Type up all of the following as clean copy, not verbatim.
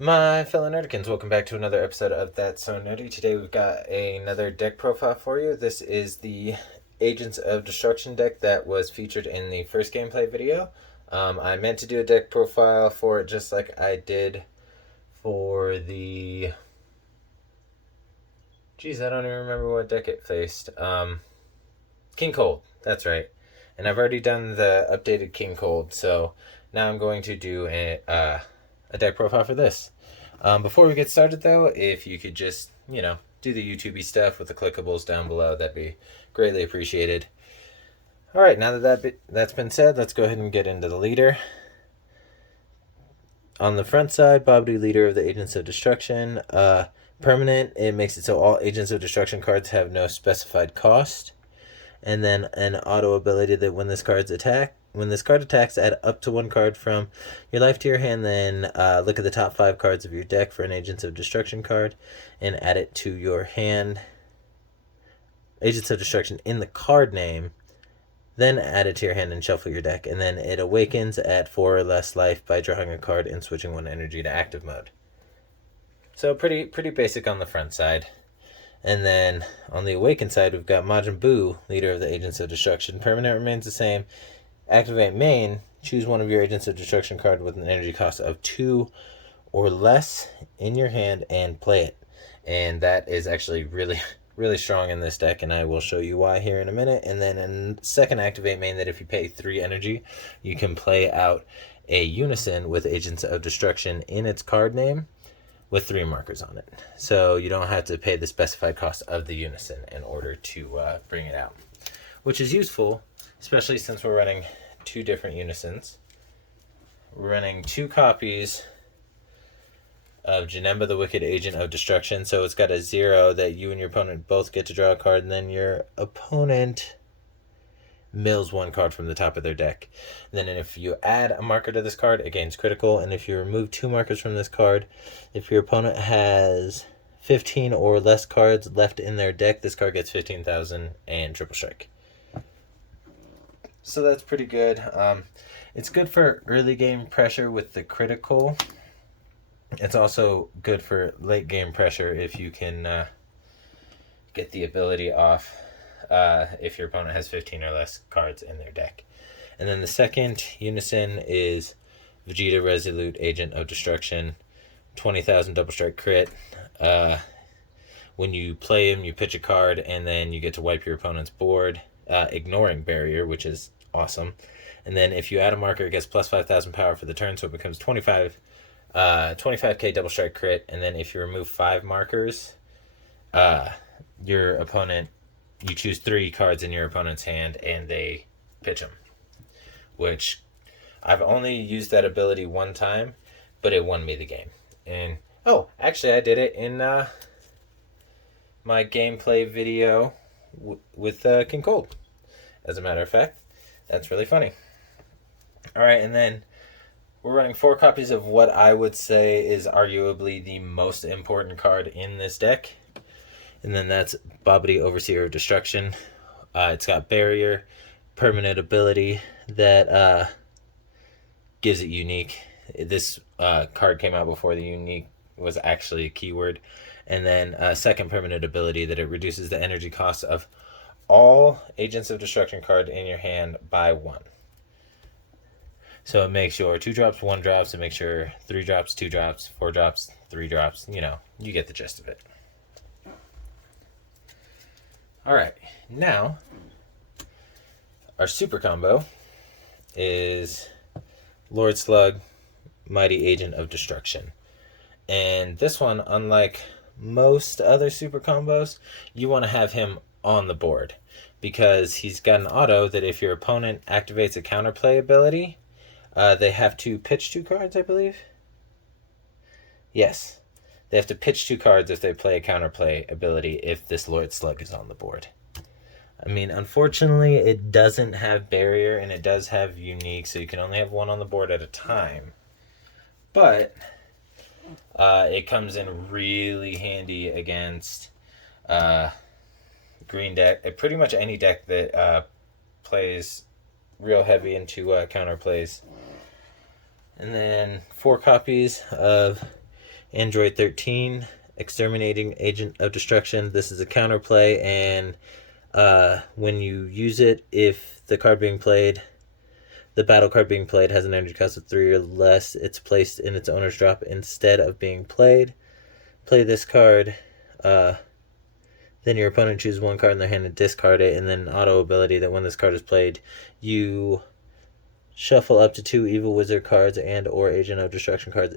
My fellow Nerdikins, welcome back to another episode of That's So Nerdy. Today we've got another deck profile for you. This is the Agents of Destruction deck that was featured in the first gameplay video. I meant to do a deck profile for it just like I did for the... Geez, I don't even remember what deck it faced. King Cold, that's right. And I've already done the updated King Cold, so now I'm going to do a deck profile for this. Before we get started, though, if you could just, do the YouTubey stuff with the clickables down below, that'd be greatly appreciated. All right, now that's been said, let's go ahead and get into the leader. On the front side, Bobbity, leader of the Agents of Destruction. Permanent, it makes it so all Agents of Destruction cards have no specified cost. And then an auto ability that when this card attacks, add up to one card from your life to your hand, then look at the top 5 cards of your deck for an Agents of Destruction card and add it to your hand. Agents of Destruction in the card name, then add it to your hand and shuffle your deck, and then it awakens at 4 or less life by drawing a card and switching 1 energy to active mode. So pretty basic on the front side. And then on the awakened side, we've got Majin Buu, leader of the Agents of Destruction. Permanent remains the same. Activate main, choose one of your Agents of Destruction card with an energy cost of 2 or less in your hand and play it. And that is actually really strong in this deck, and I will show you why here in a minute. And then in second activate main, that if you pay 3 energy, you can play out a Unison with Agents of Destruction in its card name with 3 markers on it. So you don't have to pay the specified cost of the Unison in order to bring it out, which is useful, especially since we're running 2 different Unisons. We're running 2 copies of Janemba, the Wicked Agent of Destruction, so it's got a 0 that you and your opponent both get to draw a card, and then your opponent mills 1 card from the top of their deck. And then if you add a marker to this card, it gains critical, and if you remove 2 markers from this card, if your opponent has 15 or less cards left in their deck, this card gets 15,000 and triple strike. So that's pretty good. It's good for early game pressure with the critical. It's also good for late game pressure if you can get the ability off if your opponent has 15 or less cards in their deck. And then the second Unison is Vegeta, Resolute Agent of Destruction, 20,000 double strike crit. When you play him, you pitch a card, and then you get to wipe your opponent's board, ignoring barrier, which is awesome. And then if you add a marker, it gets plus 5,000 power for the turn, so it becomes 25k double strike crit. And then if you remove 5 markers, your opponent, you choose 3 cards in your opponent's hand and they pitch them, which I've only used that ability 1 time, but it won me the game. And actually I did it in my gameplay video with King Cold, as a matter of fact. That's really funny. Alright, and then we're running 4 copies of what I would say is arguably the most important card in this deck. And then that's Bobbity, Overseer of Destruction. It's got barrier, permanent ability that gives it unique. This card came out before the unique was actually a keyword. And then second permanent ability that it reduces the energy cost of all Agents of Destruction card in your hand by 1. So it makes your 2 drops 1 drops, it makes your 3 drops 2 drops, 4 drops 3 drops. You get the gist of it. Alright, now our super combo is Lord Slug, Mighty Agent of Destruction. And this one, unlike most other super combos, you want to have him on the board, because he's got an auto that if your opponent activates a counterplay ability, they have to pitch 2 cards, I believe. Yes. They have to pitch 2 cards if they play a counterplay ability if this Lord Slug is on the board. I mean, unfortunately, it doesn't have barrier, and it does have unique, so you can only have 1 on the board at a time. But it comes in really handy against green deck. Pretty much any deck that plays real heavy into counterplays. And then 4 copies of Android 13, Exterminating Agent of Destruction. This is a counterplay, and when you use it, if the card being played, the battle card being played has an energy cost of 3 or less, it's placed in its owner's drop instead of being played. Play this card, then your opponent chooses one card in their hand and discard it, and then an auto ability that when this card is played, you shuffle up to 2 Evil Wizard cards and or Agent of Destruction cards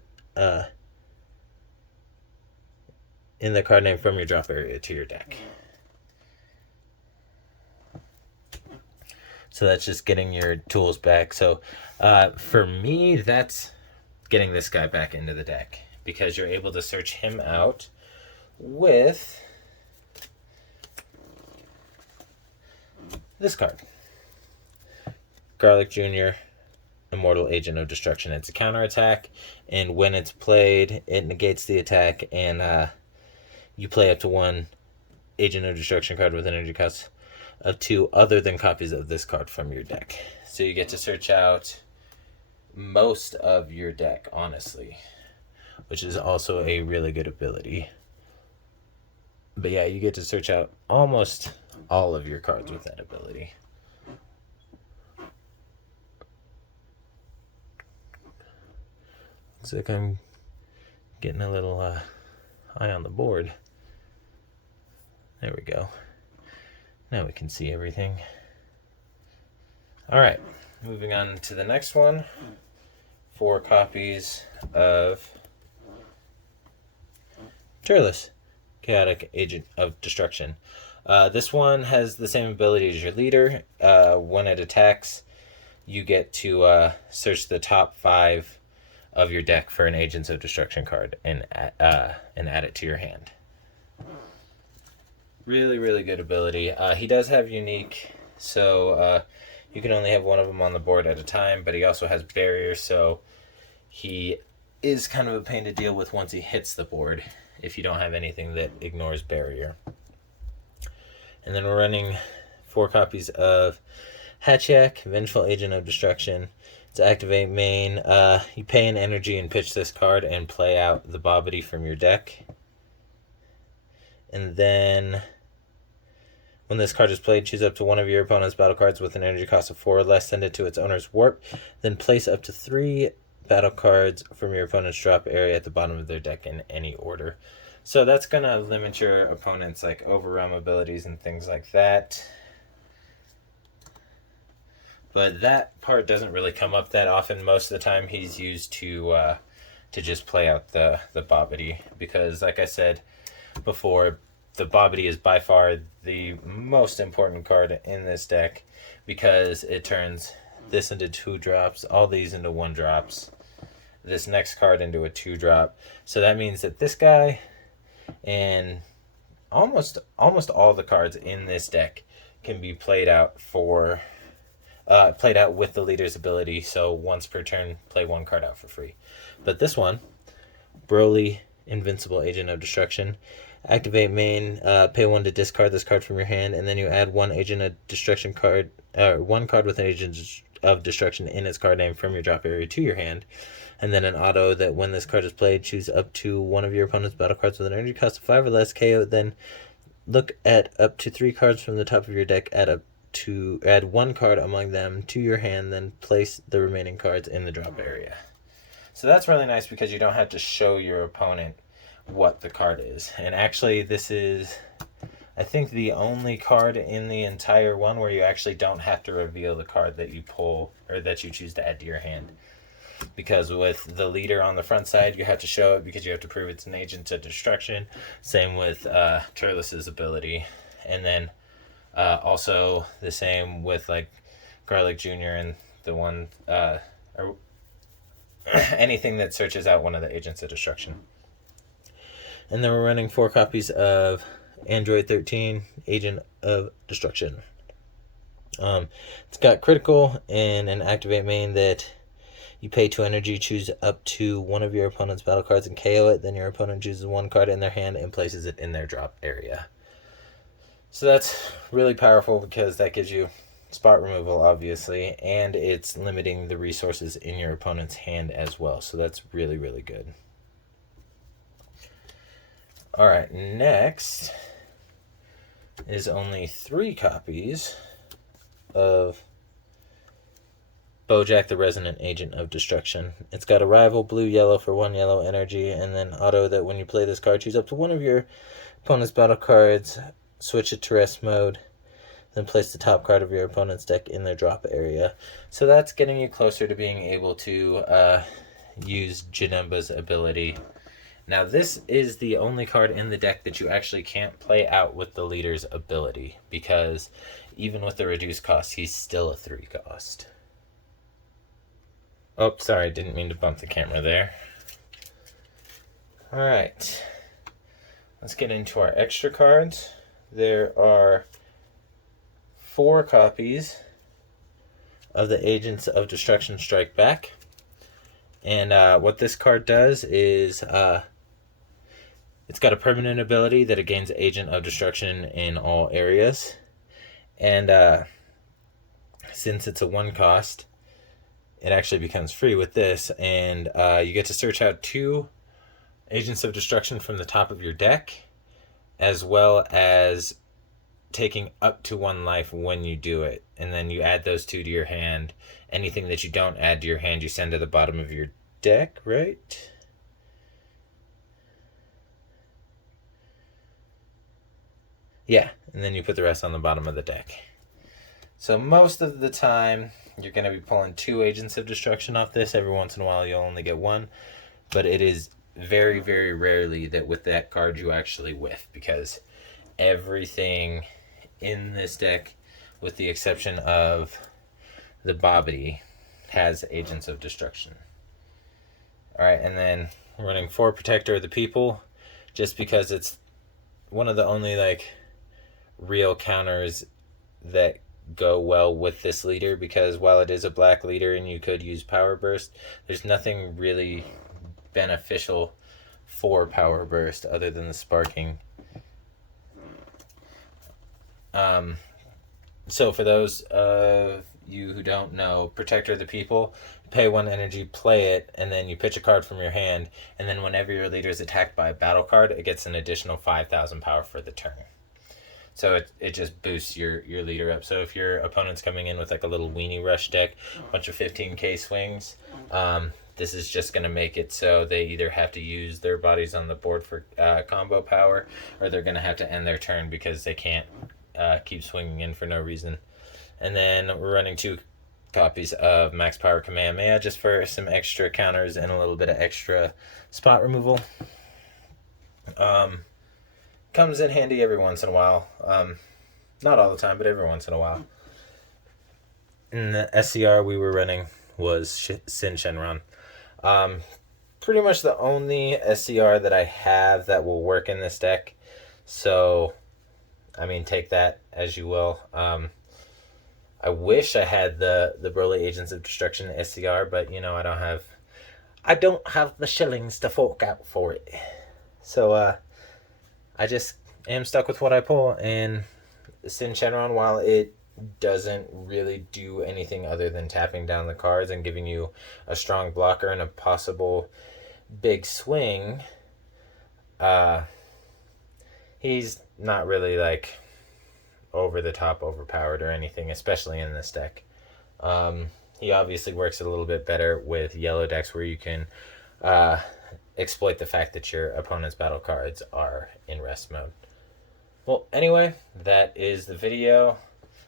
in the card name from your drop area to your deck. So that's just getting your tools back. So for me, that's getting this guy back into the deck, because you're able to search him out with this card. Garlic Jr., Immortal Agent of Destruction. It's a counterattack, and when it's played, it negates the attack, and you play up to 1 Agent of Destruction card with an energy cost of 2 other than copies of this card from your deck. So you get to search out most of your deck, honestly, which is also a really good ability. But yeah, you get to search out almost all of your cards with that ability. Looks like I'm getting a little high on the board. There we go. Now we can see everything. Alright, moving on to the next one. 4 copies of Turles, Chaotic Agent of Destruction. This one has the same ability as your leader. When it attacks, you get to search the top 5 of your deck for an Agents of Destruction card and add it to your hand. Really, really good ability. He does have unique, so you can only have one of them on the board at a time, but he also has barrier, so he is kind of a pain to deal with once he hits the board if you don't have anything that ignores barrier. And then we're running 4 copies of Hatchiak, Vengeful Agent of Destruction. To activate main, you pay an energy and pitch this card and play out the Bobbity from your deck. And then when this card is played, choose up to 1 of your opponent's battle cards with an energy cost of 4 or less, send it to its owner's warp, then place up to 3 battle cards from your opponent's drop area at the bottom of their deck in any order. So that's going to limit your opponent's like overwhelm abilities and things like that. But that part doesn't really come up that often. Most of the time he's used to just play out the Bobbity, because like I said before, the Bobbity is by far the most important card in this deck, because it turns this into 2 drops, all these into 1 drops, this next card into a 2 drop. So that means that this guy and almost all the cards in this deck can be played out with the leader's ability. So once per turn, play 1 card out for free. But this one, Broly, Invincible Agent of Destruction. Activate main, pay 1 to discard this card from your hand, and then you add 1 Agent of Destruction card, 1 card with an Agent of Destruction in its card name from your drop area to your hand. And then an auto that when this card is played, choose up to 1 of your opponent's battle cards with an energy cost of 5 or less, KO. Then look at up to 3 cards from the top of your deck, add 1 card among them to your hand, then place the remaining cards in the drop area. So that's really nice, because you don't have to show your opponent what the card is. And actually, this is, I think, the only card in the entire one where you actually don't have to reveal the card that you pull or that you choose to add to your hand. Because with the leader on the front side, you have to show it because you have to prove it's an Agent of Destruction. Same with Turles' ability. And then also the same with like Garlic Jr. and the one or anything that searches out one of the Agents of Destruction. And then we're running 4 copies of Android 13, Agent of Destruction. It's got critical and an activate main that you pay 2 energy, choose up to 1 of your opponent's battle cards and KO it. Then your opponent chooses 1 card in their hand and places it in their drop area. So that's really powerful, because that gives you spot removal, obviously, and it's limiting the resources in your opponent's hand as well. So that's really, really good. Alright, next is only 3 copies of Bojack the Resonant Agent of Destruction. It's got Arrival, blue, yellow for 1 yellow energy, and then auto that when you play this card, choose up to one of your opponent's battle cards, switch it to rest mode, then place the top card of your opponent's deck in their drop area. So that's getting you closer to being able to use Janemba's ability. Now this is the only card in the deck that you actually can't play out with the leader's ability, because even with the reduced cost, he's still a 3 cost. Oh, sorry, didn't mean to bump the camera there. Alright, let's get into our extra cards. There are 4 copies of the Agents of Destruction Strike Back. And what this card does is it's got a permanent ability that it gains Agent of Destruction in all areas. And since it's a 1 cost, it actually becomes free with this. And you get to search out 2 Agents of Destruction from the top of your deck, as well as taking up to 1 life when you do it. And then you add those 2 to your hand. Anything that you don't add to your hand, you send to the bottom of your deck, right? Yeah, and then you put the rest on the bottom of the deck. So most of the time, you're going to be pulling 2 Agents of Destruction off this. Every once in a while, you'll only get 1. But it is very, very rarely that with that card you actually whiff, because everything in this deck, with the exception of the Bobbity, has Agents of Destruction. Alright, and then we're running 4 Protector of the People, just because it's one of the only real counters that go well with this leader, because while it is a black leader and you could use Power Burst, there's nothing really beneficial for Power Burst other than the sparking. So for those of you who don't know, Protector of the People, pay 1 energy, play it, and then you pitch a card from your hand, and then whenever your leader is attacked by a battle card, it gets an additional 5,000 power for the turn. So it just boosts your leader up. So if your opponent's coming in with a little weenie rush deck, a bunch of 15k swings, this is just going to make it so they either have to use their bodies on the board for combo power, or they're going to have to end their turn because they can't keep swinging in for no reason. And then we're running 2 copies of Max Power Kamehameha, just for some extra counters and a little bit of extra spot removal. Comes in handy every once in a while. Not all the time, but every once in a while. And the SCR we were running was Sin Shenron. Pretty much the only SCR that I have that will work in this deck. So, I mean, take that as you will. I wish I had the Broly Agents of Destruction SCR, but I don't have the shillings to fork out for it. So I just am stuck with what I pull, and Sin Shenron, while it doesn't really do anything other than tapping down the cards and giving you a strong blocker and a possible big swing, he's not really over the top overpowered or anything, especially in this deck. He obviously works a little bit better with yellow decks, where you can exploit the fact that your opponent's battle cards are in rest mode. Well, anyway, that is the video.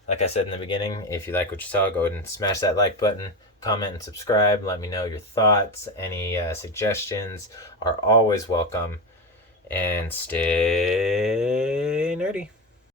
Like I said in the beginning, if you like what you saw, go ahead and smash that like button, comment and subscribe. Let me know your thoughts. Any suggestions are always welcome. And stay nerdy.